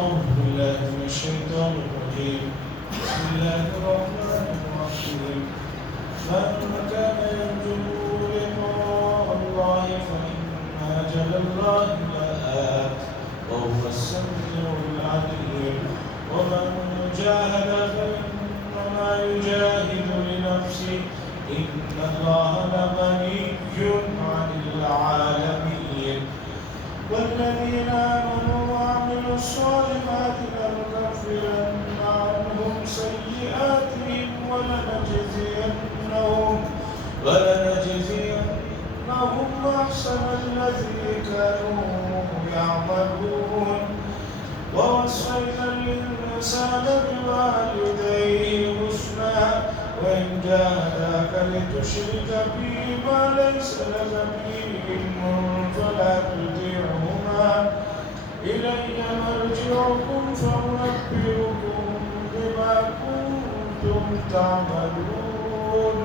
أعوذ بالله من الشيطان الرجيم. بسم الله الرحمن الرحيم. من كان يرجو لقاء الله فإن أجل الله لآت وهو السميع العليم. ومن جاهد فإنما يجاهد لنفسه إن الله لغني عن العالمين. والذين آمنوا وعملوا الصالحات لنكفرن عنهم سيئاتهم ولنجزينهم أحسن الذي كانوا يعملون. ووصينا الإنسان بوالديه حسنا وإن جاهداك لتشرك بي ما ليس لك به علم فلا تطيعهما إلي مرجعكم فأنبئكم بما كنتم تعملون.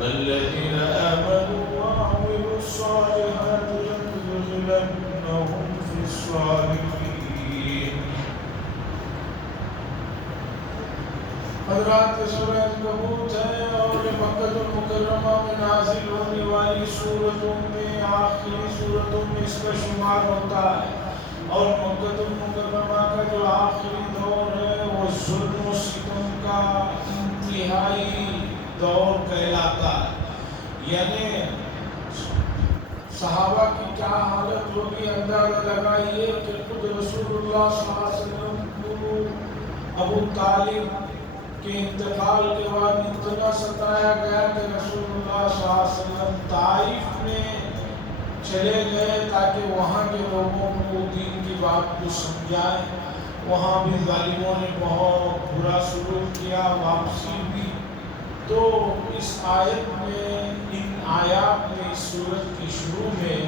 والذين آمنوا وعملوا الصالحات لندخلنهم في الصالحين. حضرات سورہ عنکبوت ہے اور یہ مکہ المکرمہ میں نازل ہونے والی سورتوں میں آخری سورتوں میں اس کا شمار ہوتا ہے، اور مکہ المکرمہ کا جو آخری دور ہے وہ ظلم و ستم کا انتہائی دور کہلاتا ہے. یعنی صحابہ کی کیا حالت ہوگی اندازہ لگائیے کہ خود رسول اللہ صلی اللہ علیہ وسلم کو ابو طالب کے انتقال کے بعد اتنا ستایا گیا کہ رسول اللہ صلی اللہ علیہ وسلم طائف میں چلے گئے تاکہ وہاں کے لوگوں کو دین کی بات کو سمجھائیں. وہاں بھی ظالموں نے بہت برا سلوک کیا، واپسی بھی. تو اس آیت میں، ان آیات میں، اس سورت کی شروع میں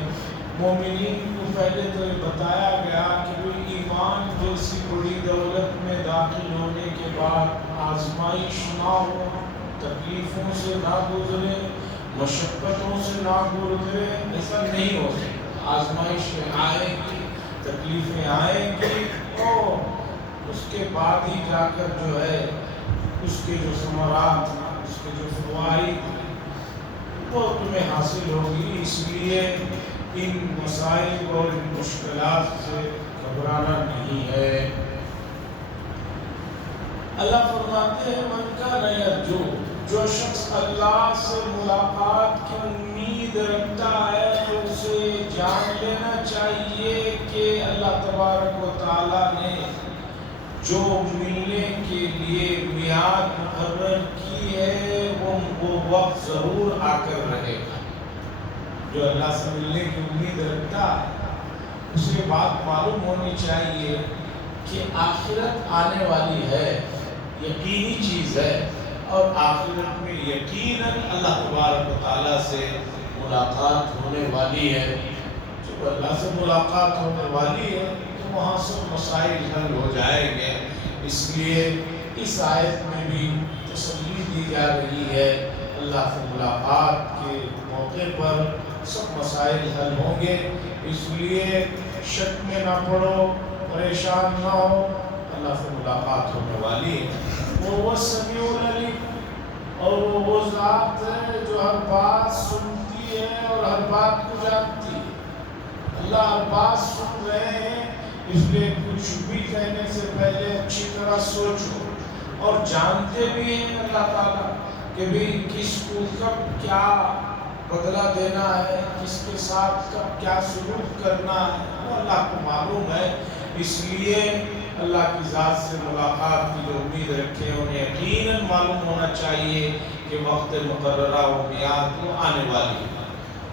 مومنین کو پہلے تو یہ بتایا گیا کہ وہ ایمان جیسی بڑی دولت میں داخل ہونے کے بعد آزمائش نہ ہو، تکلیفوں سے نہ گزرے، مشقتوں سے نہ گزرے. ایسا نہیں ہو سکتا. آزمائش میں آئیں گی، تکلیفیں آئیں گی، اور اس کے بعد ہی جا کر جو ہے اس کے جو ثمرات، اس کے جو فوائد وہ تمہیں حاصل ہوگی. اس لیے ان مسائل اور ان مشکلات سے گھبرانا نہیں ہے. اللہ فرماتے ہیں من کان یرجو، جو شخص اللہ سے ملاقات کی امید رکھتا ہے اسے جان لینا چاہیے کہ اللہ تبارک و تعالیٰ نے جو ملنے کے لیے میعاد مقرر کی ہے وہ وقت ضرور آ کر رہے گا. جو اللہ سے ملنے کی امید رکھتا ہے اسے بات معلوم ہونی چاہیے کہ آخرت آنے والی ہے، یقینی چیز ہے، اور آخرت میں یقیناً اللہ تبارک و تعالیٰ سے ملاقات ہونے والی ہے. جب اللہ سے ملاقات ہونے والی ہے تو وہاں سب مسائل حل ہو جائیں گے. اس لیے اس آیت میں بھی تسلی دی جا رہی ہے اللہ سے ملاقات کے موقع پر سب مسائل حل ہوں گے. اس لیے شک میں نہ پڑو، پریشان نہ ہو، اللہ سے ملاقات ہونے والی ہے. وہ سمیع العلیم، اور وہ ذات ہے جو ہر بات سنتی ہے اور ہر بات کو جانتی ہے. اللہ ہر بات سن رہے ہیں، اس لیے کچھ بھی کہنے سے پہلے اچھی طرح سوچو. اور جانتے بھی ہیں اللہ تعالیٰ کہ بھی کس کو کب کیا بدلہ دینا ہے، کس کے ساتھ کب کیا سلوک کرنا ہے، وہ اللہ کو معلوم ہے. اس لیے اللہ کی ذات سے ملاقات کی جو امید رکھے انہیں یقیناً معلوم ہونا چاہیے کہ وقت مقررہ و میعاد وہ آنے والی ہے.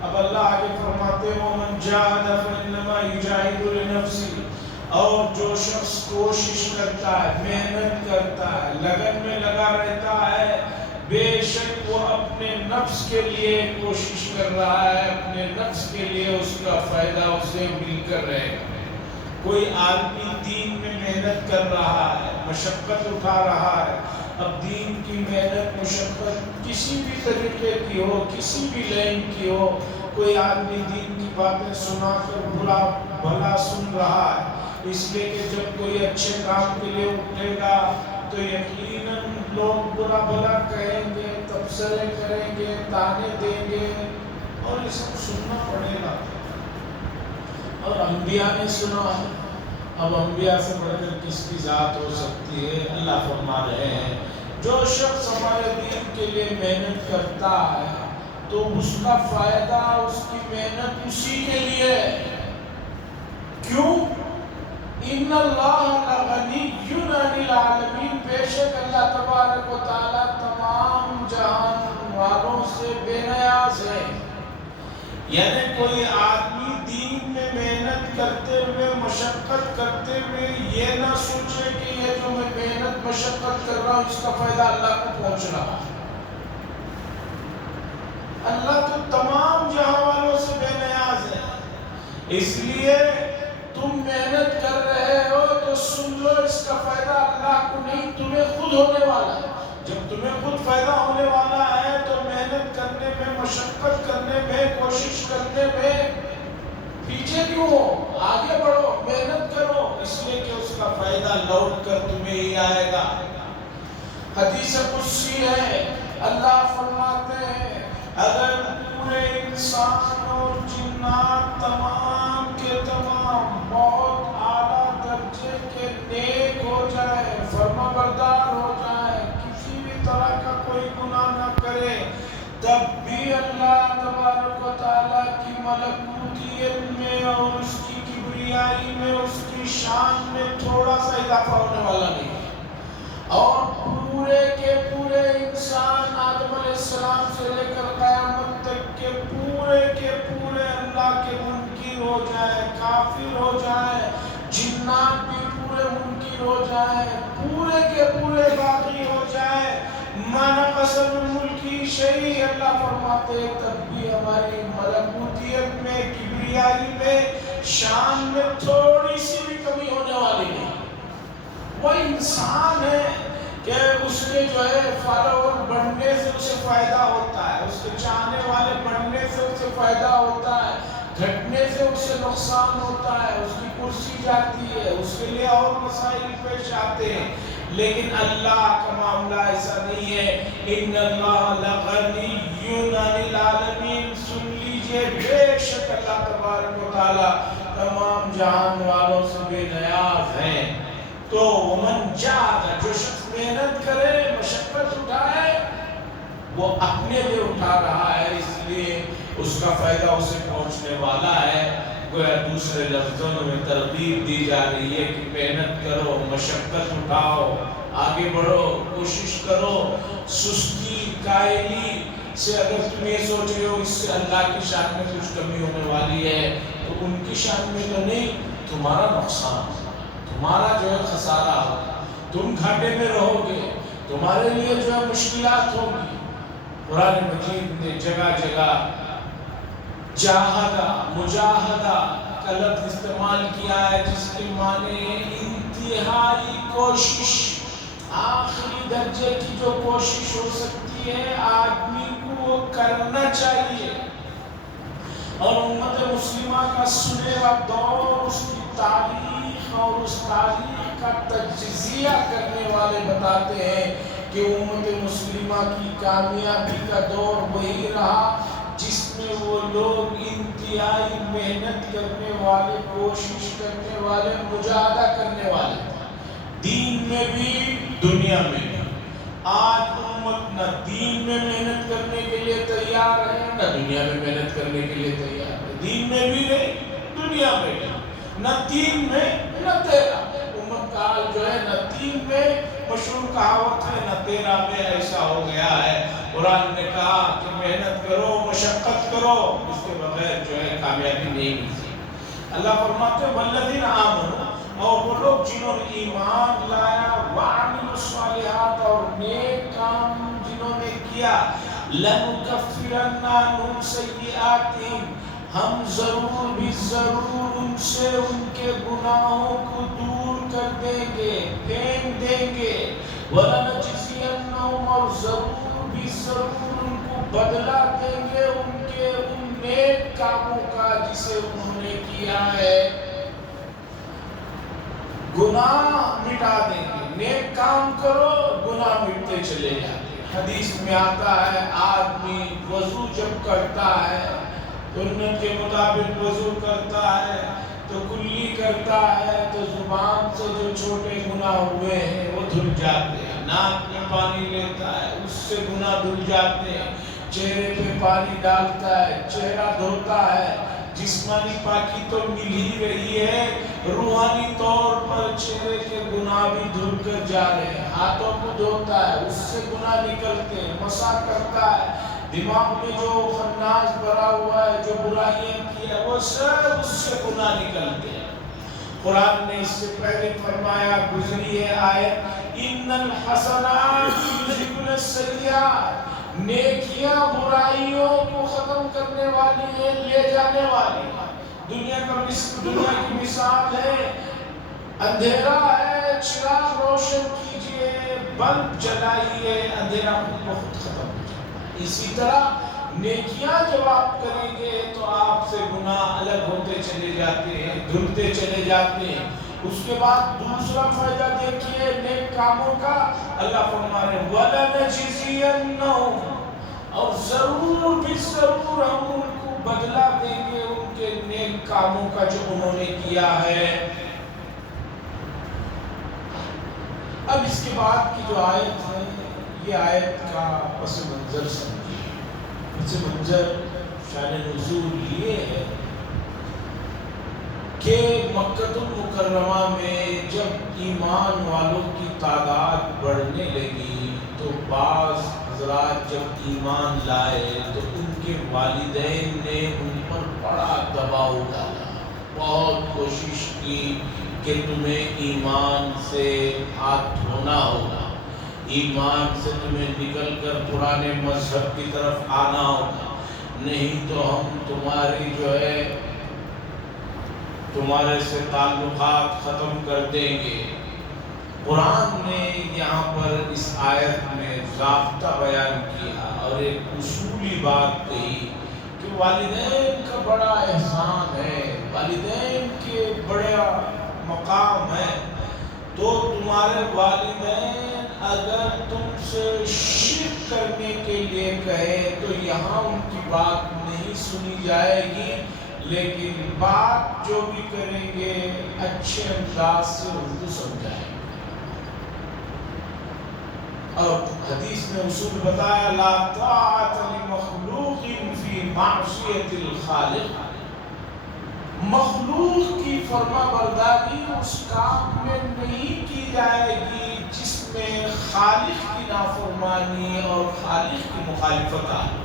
اب اللہ آگے فرماتے ہیں وَمَنْ جَاهَدَ فَإِنَّمَا يُجَاهِدُ لِنَفْسِهِ، اور جو شخص کوشش کرتا ہے، محنت کرتا ہے، لگن میں لگا رہتا ہے، بے شک وہ اپنے نفس کے لیے کوشش کر رہا ہے، اپنے نفس کے لیے اس کا فائدہ اسے مل کر رہے گا. کوئی آدمی دین میں محنت کر رہا ہے، مشقت اٹھا رہا ہے. اب دین کی محنت مشقت کسی بھی طریقے کی ہو، کسی بھی لائن کی ہو، کوئی آدمی دین کی باتیں سنا کر بھلا سن رہا ہے، اس لیے کہ جب کوئی اچھے کام کے لیے اٹھے گا تو یقیناً لوگ برا بھلا کہیں گے، تبصرے کریں گے، تانے دیں گے، اور یہ سب سننا پڑے گا۔ اور انبیاء نے سنا ہے، اب انبیاء سے بڑھ کر کس کی ذات ہو سکتی ہے؟ اللہ فرما رہے ہیں جو شخص ہمارے دین کے لیے محنت کرتا ہے تو اس کا فائدہ، اس کی محنت اسی کے لیے ہے۔ کیوں؟ ان اللہ لغنی عن العالمین، بے شک اللہ تبارک و تعالی تمام جہان والوں سے بے نیاز ہے۔ یعنی کوئی آدمی دین میں محنت کرتے ہوئے، مشقت کرتے ہوئے یہ نہ سوچے کہ یہ جو میں محنت مشقت کر رہا ہوں اس کا فائدہ اللہ کو پہنچ رہا ہے۔ اللہ تو تمام جہاں والوں سے بے نیاز ہے، اس لیے تم محنت کر رہے ہو تو سن لو اس کا فائدہ اللہ کو نہیں، تمہیں خود ہونے والا ہے۔ جب تمہیں خود فائدہ ہونے والا ہے تو محنت کرنے میں، مشقت کرنے میں، کوشش کرنے میں پیچھے کیوں ہو؟ آگے بڑھو، محنت کرو، اس لیے کہ اس کا فائدہ لوٹ کر تمہیں ہی آئے گا۔ حدیث قدسی ہے، اللہ فرماتے ہیں اگر پورے انسان اور جنات تمام کے تمام بہت اعلیٰ درجے کے نیک ہو جائے، فرما بردار ہو جائے، کسی بھی طرح کا کوئی گناہ نہ کرے، تب بھی اللہ تبارک و تعالیٰ کی ملکوتیت میں اور اس کی کبریائی میں، اس کی شان میں تھوڑا سا اضافہ ہونے والا نہیں ہے۔ اور پورے کے پورے انسان آدم علیہ السلام سے لے کر قیامت تک کے پورے اللہ کے منکر ہو جائے، کافر ہو جائے، جنات بھی پورے منکر ہو جائے، پورے کے پورے باغی ہو جائے، ما نقص من ملکی شیء، اللہ فرماتے ہیں تب بھی ہماری ملکوتیت میں، کبریائی میں، شان میں تھوڑی سی بھی کمی ہونے والی نہیں۔ وہ انسان ہے کہ اس کے جو ہے فالوور بڑھنے سے اسے فائدہ ہوتا ہے، اس کے چاہنے والے بڑھنے سے اسے فائدہ ہوتا ہے، گھٹنے سے اسے نقصان ہوتا ہے، اس کی کرسی جاتی ہے، اس کے لیے اور مسائل پیش آتے ہیں، لیکن اللہ کا معاملہ ایسا نہیں ہے۔ ان اللہ لغنی عن العالمین، سن لیجئے بے شک اللہ تبارک و تعالی تمام جہان والوں سے بے نیاز ہے۔ تو ومن جاہد، جو شخص محنت کرے، مشقت اٹھائے، وہ اپنے لیے اٹھا رہا ہے، اس لیے اس کا فائدہ اسے پہنچنے والا ہے۔ گویا دوسرے لفظوں میں ترغیب دی جا رہی ہے کہ محنت کرو، مشقت اٹھاؤ، آگے بڑھو، کوشش کرو۔ سستی، کائلی سے اگر تم یہ سوچ رہے ہو اس سے اللہ کی شان میں کچھ کمی ہونے والی ہے، تو ان کی شان میں تو نہیں، تمہارا نقصان، تمہارا جو ہے خسارہ ہوگا، تم گھاٹے میں رہو گے، تمہارے لیے جو ہے مشکلات ہوگی۔ قرآن مجید نے جگہ جگہ جاہدہ، مجاہدہ کا لفظ استعمال کیا ہے، جس کے معنی ہے انتہائی کوشش، آخری درجے کی جو کوشش ہو سکتی ہے آدمی کو وہ کرنا چاہیے۔ اور امت مسلمہ کا سنہرا دور، اس کی تاریخ اور اس تاریخ کا تجزیہ کرنے والے بتاتے ہیں کہ امت مسلمہ کی کامیابی کا دور وہی رہا جس میں وہ لوگ انتہائی محنت کرنے والے، کوشش کرنے والے، مجاہدہ کرنے والے، دین میں بھی دنیا میں بھی۔ آج امت نہ دین میں محنت کرنے کے لیے تیار ہے، نہ دنیا میں محنت کرنے کے لیے تیار ہے۔ دین میں بھی نہیں، دنیا میں بھی، نہ تین میں نہ تیرہ۔ امت کا حال جو ہے نہ تین میں، مشہور کہاوت ہے، نہ تیرہ میں ایسا ہو گیا ہے۔ قرآن نے کہا کہ محنت کرو، مشقت کرو، اس کے بغیر جو ہے کامیابی نہیں ملتی۔ اللہ فرماتے ہیں والذین آمنوا، اور وہ لوگ جنہوں نے ایمان لایا، وعملوا الصالحات، اور نیک کام جنہوں نے کیا، لنکفرن عنہم سیئاتہم، ہم ضرور بھی ضرور ان سے ان کے گناہوں کو دور کر دیں گے، پھینک دیں گے، وَلَنَجْزِيَنَّهُمْ، اور ضرور بھی ضرور ان کو بدلہ دیں گے ان کے ان نیک کاموں کا جسے انہوں نے کیا ہے۔ گناہ مٹا دیں گے، نیک کام کرو گناہ مٹتے چلے جاتے ہیں۔ حدیث میں آتا ہے آدمی وضو جب کرتا ہے سنت کے مطابق وضو کرتا ہے تو کلی کرتا ہے تو زبان سے جو چھوٹے گناہ ہوئے ہیں وہ دھل جاتے ہیں، ناک میں پانی لیتا ہے اس سے گناہ دھل جاتے ہیں، چہرے پہ پانی ڈالتا ہے چہرہ دھوتا ہے، جسمانی پاکی تو مل ہی رہی ہے، روحانی طور پر چہرے کے گناہ بھی دھل کر جا رہے ہیں، ہاتھوں کو دھوتا ہے اس سے گناہ نکلتے ہیں، مسح کرتا ہے، دماغ میں جو خناس بھرا ہوا ہے جو برائیاں کی ہے وہ سب اس سے گناہ نکلتے ہیں۔ قرآن نے اس سے پہلے فرمایا گزری ہے آیت ان الحسنات یذہبن السیئات، نیکیاں برائیوں کو ختم کرنے والی ہیں، لے جانے والی ہیں۔ دنیا کی مثال ہے اندھیرا ہے، چراغ روشن کیجئے، بلب جلائیے، اندھیرا بہت ختم ہو جائے۔ اسی طرح نیکیاں جب آپ کریں گے تو آپ سے گناہ الگ ہوتے چلے جاتے ہیں، دھلتے چلے جاتے ہیں۔ اس کے بعد دوسرا فائدہ دیکھیے نیک کاموں کا، اللہ فرما رہے ہیں وَلَنَجْزِيَنَّهُمْ، اور ضرور بھی ضرور ہم ان کو بدلہ دیں گے ان کے نیک کاموں کا جو انہوں نے کیا ہے۔ اب اس کے بعد کی جو آیت ہے یہ آیت کا پس منظر سمجھیے۔ پس منظر شان نزول یہ ہے کہ مکہ المکرمہ میں جب ایمان والوں کی تعداد بڑھنے لگی تو بعض حضرات جب ایمان لائے تو ان کے والدین نے ان پر بڑا دباؤ ڈالا، بہت کوشش کی کہ تمہیں ایمان سے ہاتھ دھونا ہوگا، ایمان سے تمہیں نکل کر پرانے مذہب کی طرف آنا ہوگا، نہیں تو ہم تمہاری جو ہے تمہارے سے تعلقات ختم کر دیں گے۔ قرآن نے یہاں پر اس آیت میں ضابطہ بیان کیا اور ایک اصولی بات کہی کہ والدین کا بڑا احسان ہے، والدین کے بڑا مقام ہے، تو تمہارے والدین اگر تم سے شرک کرنے کے لیے کہے تو یہاں ان کی بات نہیں سنی جائے گی، لیکن بات جو بھی کریں گے اچھے انداز سے ان کو سمجھائیں گے۔ اور حدیث میں اصول بتایا لا طاعت لمخلوق فی معصیت الخالق، مخلوق کی فرما برداری اس کام میں نہیں کی جائے گی جس میں خالق کی نافرمانی اور خالق کی مخالفت آئے۔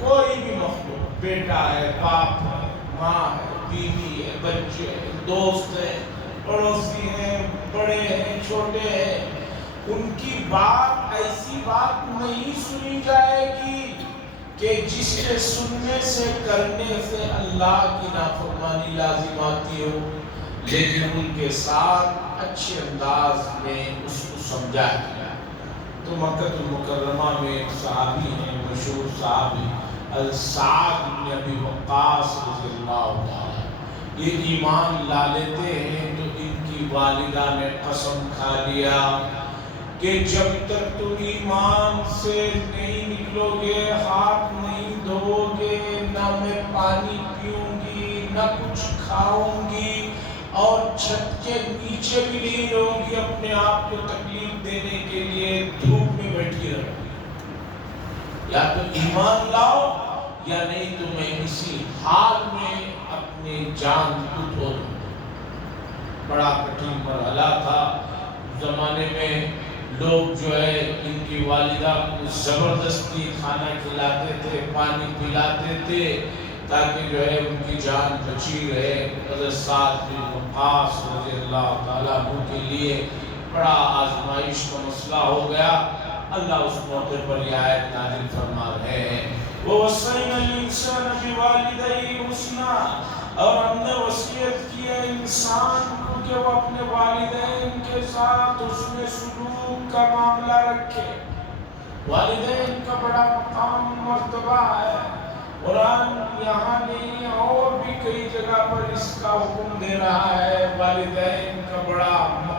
کوئی بھی مخلوق، بیٹا ہے، باپ ہے، ماں ہے، بیوی ہے، بچے ہیں، دوست ہیں، پڑوسی ہیں، بڑے ہیں، چھوٹے ہیں، ان کی بات ایسی بات نہیں سنی جائے گی کہ جس کے سننے سے کرنے سے اللہ کی نافرمانی لازم آتی ہو، لیکن ان کے ساتھ اچھے انداز میں اس کو سمجھایا گیا۔ تو مکہ المکرمہ میں ایک صحابی ہیں، مشہور صحابی سعد بن ابی وقاص رضی اللہ عنہ، یہ ایمان لا لیتے ہیں تو ان کی والدہ نے قسم کھا لیا کہ جب تک تم ایمان سے نہیں نکلو گے، ہاتھ نہیں دھو گے، نہ میں پانی پیوں گی، نہ کچھ کھاؤں گی، اور چھت کے نیچے بھی نہیں رہوں گی، اپنے آپ کو تکلیف دینے کے لیے دھوپ میں بیٹھی رہوں گی۔ یا تو ایمان لاؤ یا نہیں تو میں اسی حال میں اپنی جان کو دھو دوں۔ بڑا کٹھن مرحلہ تھا زمانے میں، لوگ جو ہے ان کی والدہ کو زبردستی کھانا کھلاتے تھے، پانی پلاتے تھے تاکہ جو ہے ان کی جان بچی رہے۔ حضرت سعد بن وقاص رضی اللہ تعالیٰ عنہ کے لیے بڑا آزمائش کا مسئلہ ہو گیا۔ اللہ اس موقع پر یہ آیت نازل فرما رہے ہیں وَوَصَّيْنَا الْإِنسَانَ بِوَالِدَيْهِ حُسْنًا، اور ہم نے وصیت کی ہے انسان کو کہ وہ اپنے والدین کے ساتھ حسن سلوک کا معاملہ رکھے۔ والدین کا بڑا مقام مرتبہ ہے، قرآن یہاں نہیں اور بھی کئی جگہ پر اس کا حکم دے رہا ہے۔ والدین کا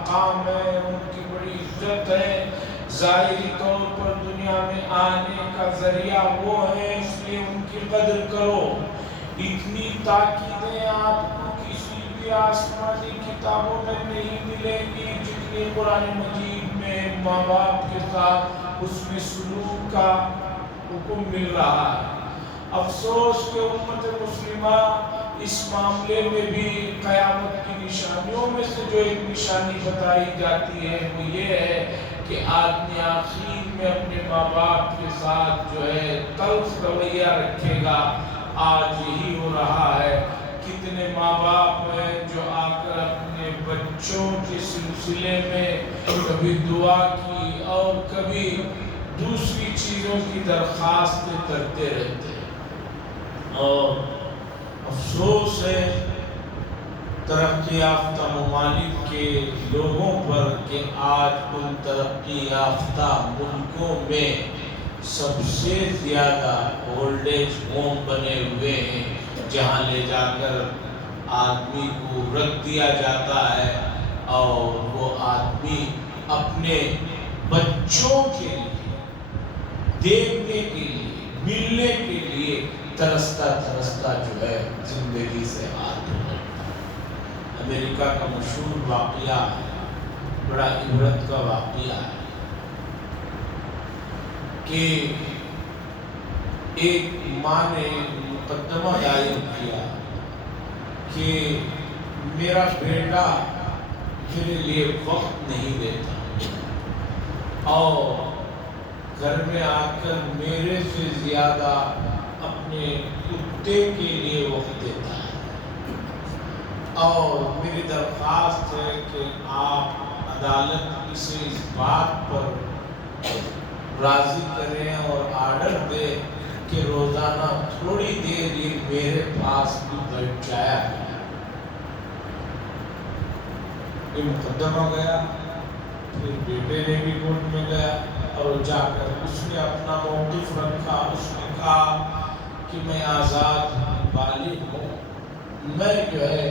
مقام ہے، ان کی بڑی عزت ہے، ظاہری طور پر دنیا میں آنے کا ذریعہ وہ ہے، اس لیے ان کی قدر کرو۔ اتنی تاکیدیں آپ کو کسی بھی آسمانی کتابوں میں نہیں ملیں گی جتنی قرآن مجید میں ماں باپ کے ساتھ اس میں سلوک کا حکم مل رہا ہے۔ افسوس کہ امت مسلمہ اس معاملے میں بھی قیامت کی نشانیوں میں سے جو ایک نشانی بتائی جاتی ہے وہ یہ ہے کہ آدمی آخر میں اپنے ماں باپ کے ساتھ جو ہے تلخ رویہ رکھے گا۔ آج یہی ہو رہا ہے، کتنے ماں باپ ہیں جو آ کر اپنے بچوں کے سلسلے میں کبھی دعا کی اور کبھی دوسری چیزوں کی درخواستیں کرتے رہتے ہیں، اور افسوس ہے ترقی یافتہ ممالک کے لوگوں پر کہ آج ان ترقی یافتہ ملکوں میں سب سے زیادہ اولڈ ایج ہوم بنے ہوئے ہیں، جہاں لے جا کر آدمی کو رکھ دیا جاتا ہے اور وہ آدمی اپنے بچوں کے لیے دیکھنے کے لیے ملنے کے لیے ترستا جو ہے زندگی سے ہاتھ دھو لیتا ہے۔ امریکہ کا مشہور واقعہ ہے، بڑا عبرت کا واقعہ ہے کہ ایک ماں نے مقدمہ دائر کیا کہ میرا بیٹا میرے لیے وقت نہیں دیتا اور گھر میں آ کر میرے سے زیادہ اپنے کتے کے لیے وقت دیتا ہے، اور میری درخواست ہے کہ آپ عدالت اسے اس بات پر راضی کریں اور آرڈر دیں کہ روزانہ تھوڑی دیر یہ میرے پاس بھی بیٹھ جایا کرے۔ یہ مقدمہ گیا، پھر بیٹے نے بھی کورٹ میں گیا اور جا کر اس نے اپنا موقف رکھا۔ اس نے کہا کہ میں آزاد بالغ ہوں، میں جو ہے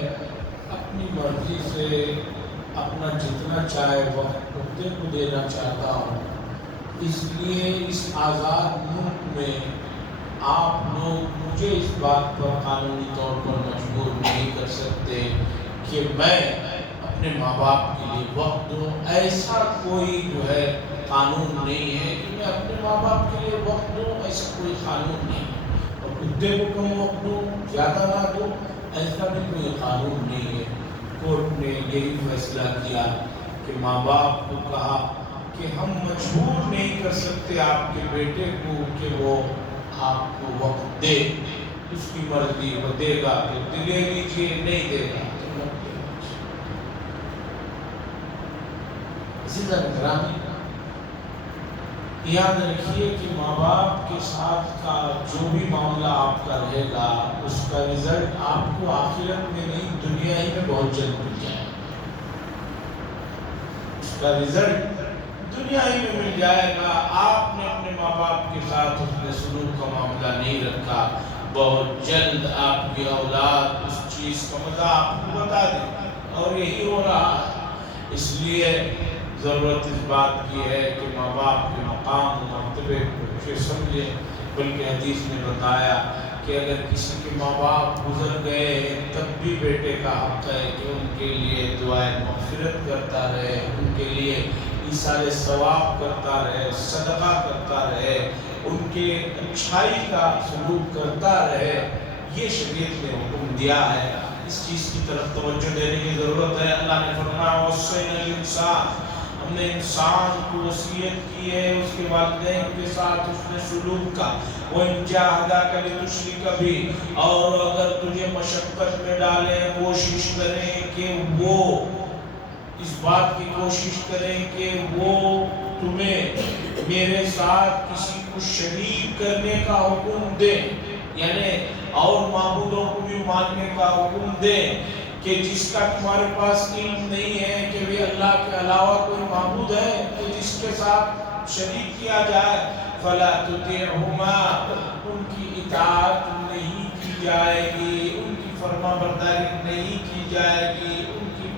اپنی مرضی سے اپنا جتنا چاہے وقت کتے کو دینا چاہتا ہوں، اس لیے اس آزاد ملک میں آپ لوگ مجھے اس بات پر قانونی طور پر مجبور نہیں کر سکتے کہ میں اپنے ماں باپ کے لیے وقت دوں۔ ایسا کوئی جو ہے قانون نہیں ہے کہ میں اپنے ماں باپ کے لیے وقت دوں، ایسا کوئی قانون نہیں ہے، اور کتے کو کم وقت دوں زیادہ نہ دوں، ایسا بھی کوئی قانون نہیں ہے۔ کورٹ نے یہی فیصلہ کیا کہ ماں باپ کو کہا کہ ہم مجبور نہیں کر سکتے آپ کے بیٹے کو کہ وہ آپ کو وقت دے، اس کی مرضی، وہ دے گا تو لے لیجیے، نہیں دے گا تو مت دے۔ عزیزان گرامی، یاد رکھیے کہ ماں باپ کے ساتھ کا جو بھی معاملہ آپ کا رہے گا اس کا رزلٹ آپ کو آخرت میں نہیں دنیا ہی میں بہت جلد مل جائے گا۔ اس کا رزلٹ دنیا ہی میں مل جائے گا۔ آپ نے اپنے ماں باپ کے ساتھ اپنے سلوک کا معاملہ نہیں رکھا، بہت جلد آپ کی اولاد اس چیز کا مزہ آپ کو بتا دے، اور یہی ہو رہا ہے۔ اس لیے ضرورت اس بات کی ہے کہ ماں باپ کے مقام و مرتبے کو اچھے سمجھیں، بلکہ حدیث نے بتایا کہ اگر کسی کے ماں باپ گزر گئے ہیں تب بھی بیٹے کا حق ہے کہ ان کے لیے دعائیں مغفرت کرتا رہے، ان کے لیے ایصال ثواب کرتا رہے، صدقہ کرتا رہے، ان کے اچھائی کا سلوک کرتا رہے۔ یہ شریعت نے حکم دیا ہے، اس چیز کی طرف توجہ دینے کی ضرورت ہے۔ اللہ نے فرمایا وصینا الانسان، ہم نے انسان کو وصیت کی ہے اس کے والدین کے ساتھ اس نے سلوک کا۔ وَإِن جَاهَدَاكَ لِتُشْرِكَ بِي، اور اگر تجھے مشقت میں ڈالیں، کوشش کریں کہ وہ اس بات کی کوشش کریں کہ وہ تمہیں میرے ساتھ کسی کو شریک کرنے کا حکم دیں، یعنی اور معبودوں کو بھی ماننے کا حکم دیں کہ جس کا تمہارے پاس علم نہیں ہے کہ وہ اللہ کے علاوہ کوئی معبود ہے کہ جس کے ساتھ شریک کیا جائے، فَلَا تُطِعْهُمَا، ان کی اطاعت نہیں کی جائے گی، ان کی فرما برداری نہیں کی جائے گی، ان کی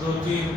2-3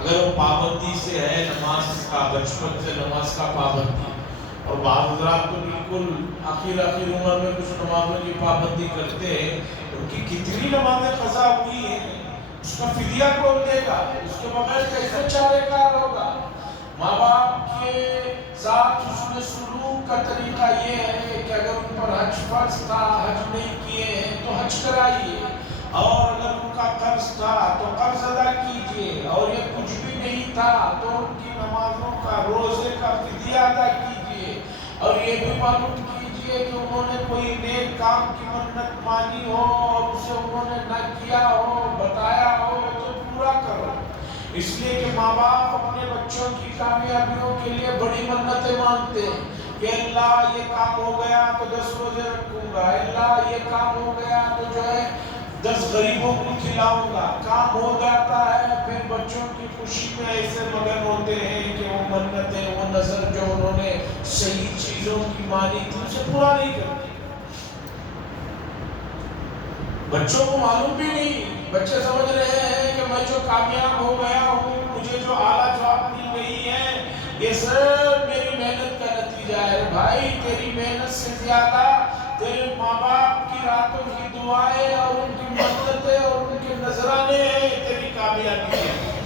اگر وہ پابندی سے ہے نماز کا، بچپن سے نماز کا پابندی، اور بعض حضرات تو بالکل آخر عمر میں کچھ نمازوں کی پابندی کرتے ہیں، ان کی کتنی نمازیں قضا ہوئی ہیں، اس کا فدیہ کون دے گا؟ اس کے بغیر کیسے چارے کار ہوگا؟ ماں باپ کے ساتھ حسن سلوک کا طریقہ یہ ہے کہ اگر ان پر حج فرض تھا، حج نہیں کیے ہیں تو حج کرائیے، اور اگر ان کا قرض تھا تو قرض ادا کیجیے، اور یہ کچھ بھی نہیں تھا تو ان کی نمازوں کا، روزے کا فدیہ ادا کیجیے، اور یہ بھی معلوم کیجیے کہ انہوں نے کوئی نیک کام کی منت مانی ہو اور اسے انہوں نے نہ کیا ہو، بتایا ہو تو پورا کرو۔ اس لیے کہ ماں باپ اپنے بچوں کی کامیابیوں کے لیے بڑی منتیں مانگتے ہیں کہ اللہ یہ کام ہو گیا تو 10 روزے رکھوں گا، اللہ یہ کام ہو گیا تو جو ہے 10 غریبوں کو کھلاؤں گا۔ کام ہو جاتا ہے پھر بچوں کی خوشی میں ایسے مگن ہوتے ہیں کہ وہ منتیں، وہ نظر جو انہوں نے صحیح چیزوں کی مانی تھی اسے پورا نہیں کرتے۔ بچوں کو معلوم بھی نہیں، بچے سمجھ رہے ہیں کہ میں جو کامیاب ہو گیا ہوں، مجھے جو اعلیٰ جاب مل گئی ہے، یہ سب میری محنت کا نتیجہ ہے۔ بھائی تیری محنت سے زیادہ تیرے ماں باپ کی راتوں کی دعائیں اور ان کی منتیں اور ان کے نذرانے ہیں تیری کامیابی ہے۔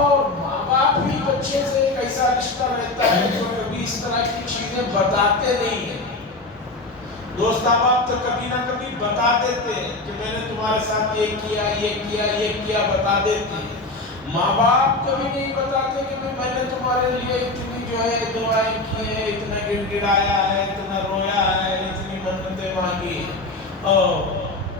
اور ماں باپ بھی بچے سے ایک ایسا رشتہ رہتا ہے جو کبھی اس طرح کی چیزیں بتاتے نہیں ہیں۔ دوست احباب تو کبھی نہ کبھی بتا دیتے ہیں کہ میں نے تمہارے ساتھ یہ کیا، یہ کیا، یہ کیا، بتا دیتے ہیں۔ ماں باپ کبھی نہیں بتاتے کہ میں نے تمہارے لیے اتنی جو ہے دعائیں کی ہیں، اتنا گڑ گڑایا ہے، اتنا رویا ہے، اتنی منتیں مانگی ہیں۔ اور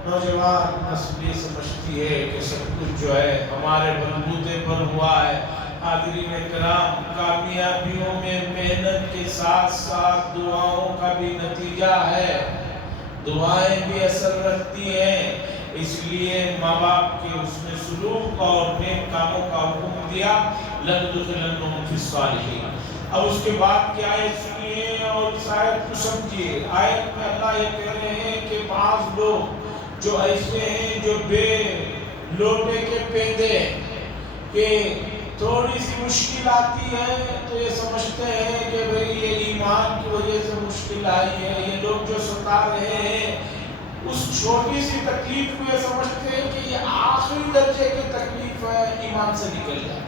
نوجوان نسل یہ سمجھتی ہے کہ سب کچھ جو ہے ہمارے بلبوتے پر ہوا ہے۔ حاضرین کرام، کامیابیوں میں محنت کے ساتھ ساتھ دعاؤں کا بھی نتیجہ ہے، دعائیں بھی اثر رکھتی ہیں۔ اس لیے ماں باپ کے حسن سلوک اور نیک کاموں کا حکم دیا، لَنُدْخِلَنَّهُمْ فِي الصَّالِحِينَ۔ اب اس کے بعد کی آیت سنیے اور اس آیت کو سمجھیے۔ آیت میں اللہ یہ کہہ رہے ہیں کہ بعض لوگ جو ایسے ہیں جو بے لوٹے کے پیندے ہیں، کہ تھوڑی سی مشکل آتی ہے تو یہ سمجھتے ہیں کہ بھئی یہ ایمان کی وجہ سے مشکل آئی ہے، یہ لوگ جو ستا رہے ہیں اس چھوٹی سی تکلیف کو یہ سمجھتے ہیں کہ یہ آخری درجے کی تکلیف ہے، ایمان سے نکل جائے۔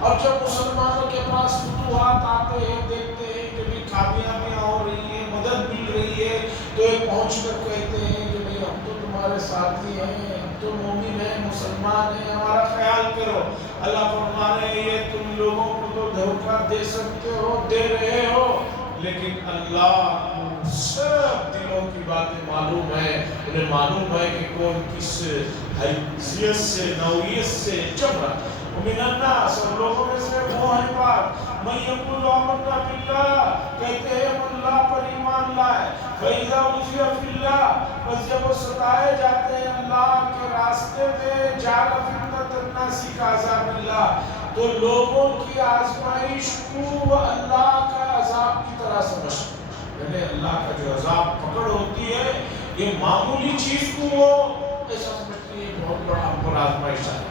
اور جب مسلمانوں کے پاس فتوحات آتے ہیں، دیکھتے ہیں کہ بھی کامیابیاں ہو رہی ہیں، مدد مل رہی ہے، تو یہ پہنچ کر کہتے ہیں کہ بھئی ہم تو تمہارے ساتھی ہیں، ہم تو مومن ہیں، مسلمان ہیں، ہمارا خیال کرو۔ اللہ فرما رہے ہیں یہ تم لوگوں کو تو دھوکہ دے سکتے ہو، دے رہے ہو، لیکن اللہ کو سب دلوں کی باتیں معلوم ہے، انہیں معلوم ہے کہ کون کس حیثیت سے، نوعیت سے چل رہا ہے۔ ومن الناس، اور لوگوں میں سے وہ ہیں بات من یقول آمنا باللہ، کہتے ہیں ہم اللہ پر ایمان لائے، فَإِذَا أُوذِيَ فِي اللَّهِ، بس جب وہ ستائے جاتے ہیں اللہ کے راستے میں، جعل فِتْنَةَ النَّاسِ كَعَذَابِ اللَّهِ، تو لوگوں کی آزمائش کو اللہ کا عذاب کی طرح سمجھتے ہیں، یعنی اللہ کا جو عذاب پکڑ ہوتی ہے یہ معمولی چیز کو وہ ایسا سمجھتی ہے بہت بڑا ہم پر آزمائش ہے۔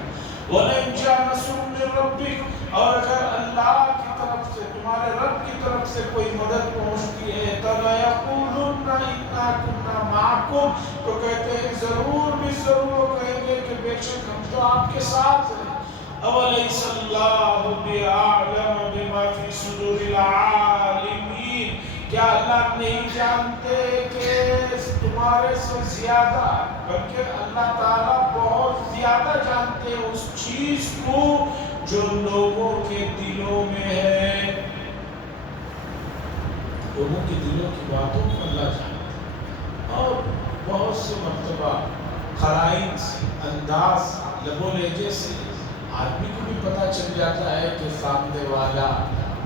وَلَئِنْ جَاءَ نَصْرٌ مِّن رَّبِّكَ، اور اگر اللہ کی طرف سے، تمہارے رب کی طرف سے کوئی مدد پہنچتی ہے، لَيَقُولُنَّ إِنَّا كُنَّا مَعَكُمْ، تو کہتے ہیں ضرور بھی ضرور کہیں گے کہ بے شک ہم تو آپ کے ساتھ ہیں۔ أَوَلَيْسَ اللَّهُ بِأَعْلَمَ بِمَا فِي صُدُورِ الْعَالِمِينَ، کیا اللہ نہیں جانتے کہ تمہارے سے زیادہ، بلکہ اللہ تعالیٰ بہت زیادہ جانتے ہیں اس چیز کو جو لوگوں کے دلوں میں ہے۔ لوگوں کے دلوں کی باتوں کو اللہ جانتا ہے، اور بہت سے مرتبہ قرائن سے، انداز، لب و لہجے سے آدمی کو بھی پتہ چل جاتا ہے کہ سامنے والا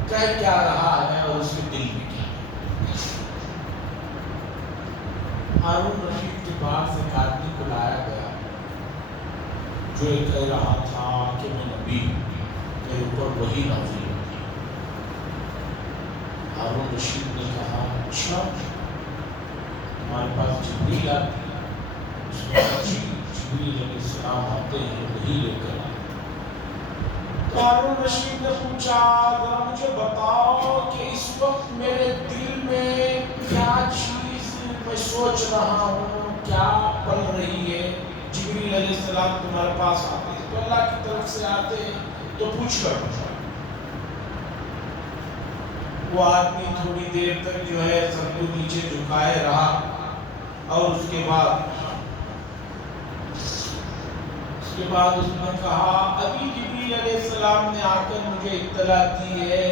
کہہ کیا رہا ہے اور اس کے دل میں کیا ہے۔ ہارون رشید کے پاس ایک آدمی کو لایا گیا جو یہ کہہ رہا تھا کہ میں نبی، میرے اوپر وحی نازل ہوئی۔ ہارون رشید نے کہا اچھا ہمارے پاس جبریل آتے ہیں؟ اس نے کہا جی، جبریل علیہ السلام آتے ہیں وحی لے کر آتے ہیں۔ ہارون رشید نے پوچھا ذرا مجھے بتاؤ کہ اس وقت میرے دل میں کیا چیز میں سوچ رہا ہوں، کیا پل رہی ہے؟ جبریل علیہ السلام تمہارے پاس آتے ہیں تو اللہ کی طرف سے آتے ہیں تو پوچھ کر وہ آدمی تھوڑی دیر تک جو ہے سر کو نیچے جھکائے رہا، اور اس کے بعد اس نے کہا ابھی جبریل علیہ السلام نے آ کر مجھے اطلاع دی ہے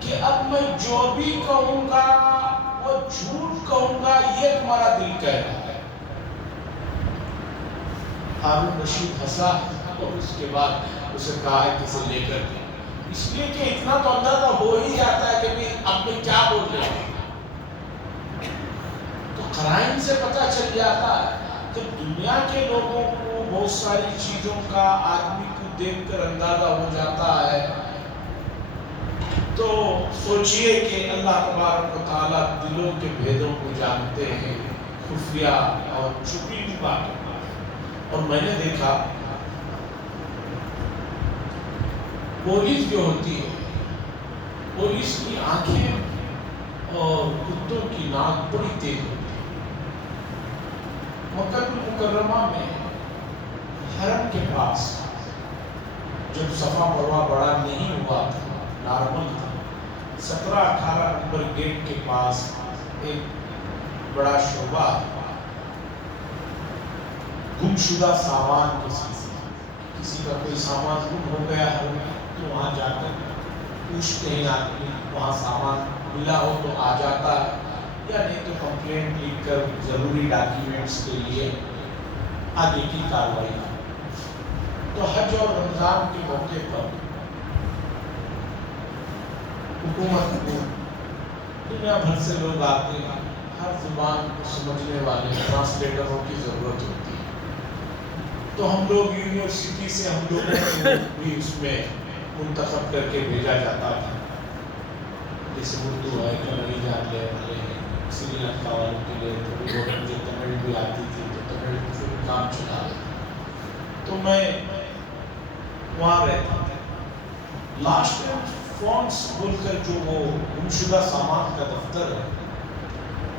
کہ اب میں جو بھی کہوں گا وہ جھوٹ کہوں گا، یہ تمہارا دل کہہ رہا ہے۔ ہارون رشید ہنسا اور اس کے بعد اسے کہا ہے کسے لے کر کے، اس لیے کہ اتنا تو اندازہ ہو ہی جاتا ہے کہ بھی اب میں کیا بول رہے ہیں، تو قرائن سے پتہ چل جاتا ہے کہ دنیا کے لوگوں کو بہت ساری چیزوں کا آدمی کو دیکھ کر اندازہ ہو جاتا ہے۔ تو سوچئے کہ اللہ تبارک و تعالیٰ دلوں کے بھیدوں کو جانتے ہیں، خفیہ اور چھپی ہوئی باتوں کو۔ اور میں نے دیکھا پولیس جو ہوتی ہے، پولیس کی آنکھیں اور کتوں کی ناک بڑی تیز ہوتی ہے۔ مکہ المکرمہ میں حرم کے پاس جب صفا مروہ بڑا نہیں ہوا تھا، نارمل تھا، 17-18 نمبر گیٹ کے پاس ایک بڑا شعبہ گمشدہ سامان کسی کا کوئی سامان گم ہو گیا ہو تو وہاں جا کر پوچھتے ہیں آدمی، وہاں سامان ملا ہو تو آ جاتا ہے، یا نہیں تو کمپلینٹ لکھ کر ضروری ڈاکیومنٹس کے لیے آگے کی کارروائی کا۔ تو حج اور رمضان کے موقع پر حکومت کو دنیا بھر سے لوگ آتے ہیں، ہر زبان کو سمجھنے والے ٹرانسلیٹروں کی ضرورت ہوتی ہے، تو ہم لوگ یونیورسٹی سے ہم لوگوں کو بھی اس میں منتخب کر کے بھیجا جاتا تھا، جیسے اردو ہے کنڑی جان لے والے ہیں، سری لنکا والوں کے لیے تھوڑی بہت مجھے تمل بھی آتی تھی تو تمل سے کام چلا رہا تھا، تو میں وہاں رہتا تھا۔ لاسٹ فونس بول کر جو وہ گمشدہ سامان کا دفتر ہے،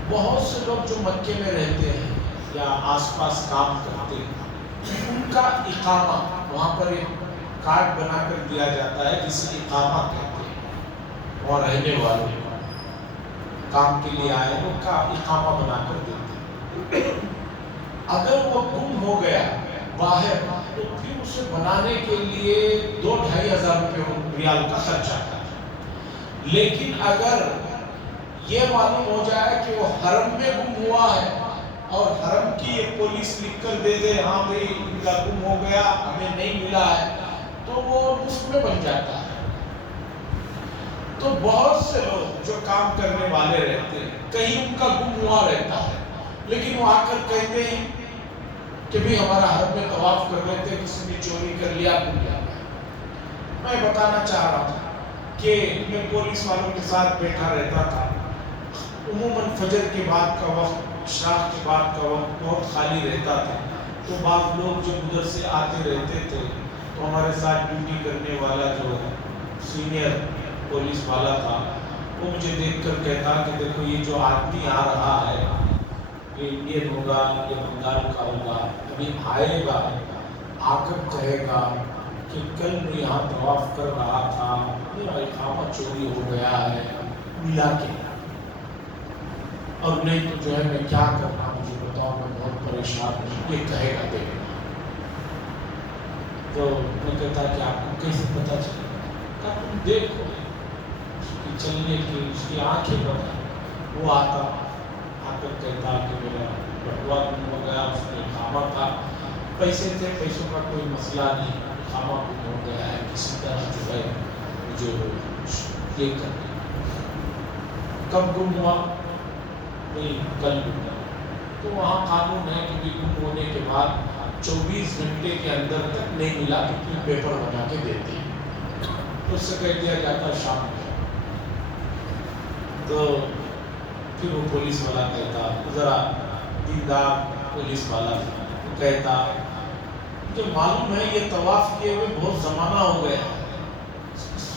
بہت سے لوگ جو مکے میں رہتے ہیں یا آس پاس کام کرتے ہیں، ان کا اقامہ وہاں پر ایک کارڈ بنا کر دیا جاتا ہے جسے اقامہ کہتے ہیں، وہاں رہنے والوں کام کے لیے آئے ان کا اقامہ بنا کر دیتے ہیں۔ اگر وہ گم ہو گیا باہر تو پھر اسے بنانے کے لیے 2-2.5 ہزار روپے ریال کا خرچ آتا ہے، لیکن اگر یہ معلوم ہو جائے کہ وہ حرم میں گم ہوا ہے اور حرم کی ایک پولیس لکھ کر دے دے ہاں بھئی ان کا گم ہو گیا ہمیں نہیں ملا ہے، تو وہ مفت میں بن جاتا ہے۔ تو بہت سے لوگ جو کام کرنے والے رہتے ہیں، کہیں ان کا گم ہوا رہتا ہے، لیکن وہ آ کر کہتے ہیں کہ بھی ہمارا حرم میں طواف کر لیتے، کسی نے چوری کر لیا بھول گیا۔ میں بتانا چاہ رہا ہوں کہ میں پولیس والوں کے ساتھ بیٹھا رہتا تھا، عموماً فجر کے بعد کا وقت، شام کے بعد کا وقت بہت خالی رہتا تھا، تو بعض لوگ جب ادھر سے آتے رہتے تھے تو ہمارے ساتھ ڈیوٹی کرنے والا جو سینئر پولیس والا تھا وہ مجھے دیکھ کر کہتا کہ دیکھو یہ جو آدمی آ رہا ہے یہ انڈین ہوگا، یہ بنگال کا ہوگا، ابھی آئے گا، آ کر کہے گا کہ کل میں یہاں طواف کر رہا تھا، میرا اقامہ چوری ہو گیا ہے، ملا کے، اور نہیں تو جو ہے میں کیا کرنا مجھے بتاؤ، میں بہت پریشان ہوں، یہ کہے گا دیکھ۔ تو میں کہتا کہ آپ کو کیسے پتہ چلے گا؟ تم دیکھو اس کی چلنے کی، اس کی آنکھیں بتا۔ وہ آتا آ کر کہتا کہ میرا بٹوا گم ہو گیا، اس میں اقامہ تھا، پیسے تھے، پیسوں کا کوئی مسئلہ نہیں، اقامہ گم ہو گیا ہے، کسی طرح جو ہے مجھے یہ کر دیں۔ کب گم ہوا؟ نہیں، کل گم ہوا۔ تو وہاں قانون ہے کہ گم ہونے کے بعد 24 گھنٹے کے اندر تک نہیں ملا تو پھر پیپر بنا کے دیتے ہیں، اس سے کہہ دیا جاتا شام میں۔ تو پھر وہ پولیس والا کہتا، ذرا دیندار پولیس والا وہ کہتا مجھے معلوم ہے یہ طواف کیے ہوئے بہت زمانہ ہو گیا ہے،